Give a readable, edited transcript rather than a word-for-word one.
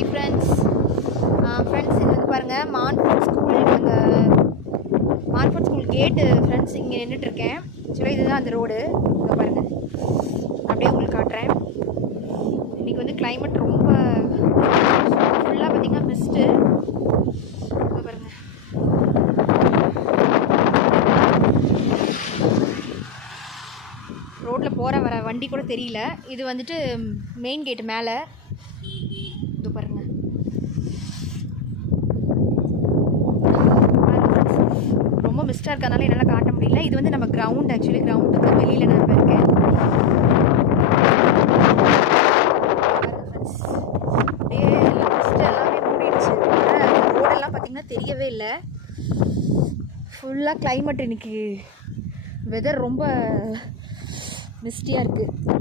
Hi friends. இது வந்து பாருங்கள் மான்ஃபோர்ட் ஸ்கூல். நாங்கள் மான்ஃபோர்ட் ஸ்கூல் கேட்டு ஃப்ரெண்ட்ஸ் இங்கே நின்றுட்டுருக்கேன். ஆக்சுவலாக இதுதான் அந்த ரோடு. இங்கே பாருங்கள், அப்படியே உங்களுக்கு காட்டுறேன். இன்றைக்கி வந்து கிளைமேட் ரொம்ப ஃபுல்லாக பார்த்திங்கன்னா மிஸ்ட்டு. இங்கே பாருங்கள், ரோட்டில் போகிற வர வண்டி கூட தெரியல. இது வந்துட்டு மெயின் கேட்டு மேலே. இது பாருங்கள், ரொம்ப மிஸ்டாக இருக்கிறதுனால என்னால் காட்ட முடியல. இது வந்து நம்ம கிரவுண்ட். ஆக்சுவலி கிரவுண்டுக்கு வெளியில் நான் இப்போ இருக்கேன். அப்படியே மிஸ்ட் எல்லாமே மூடிடுச்சு. ரோடெல்லாம் பார்த்திங்கன்னா தெரியவே இல்லை. ஃபுல்லாக கிளைமேட் இன்னைக்கு வெதர் ரொம்ப மிஸ்டியாக இருக்குது.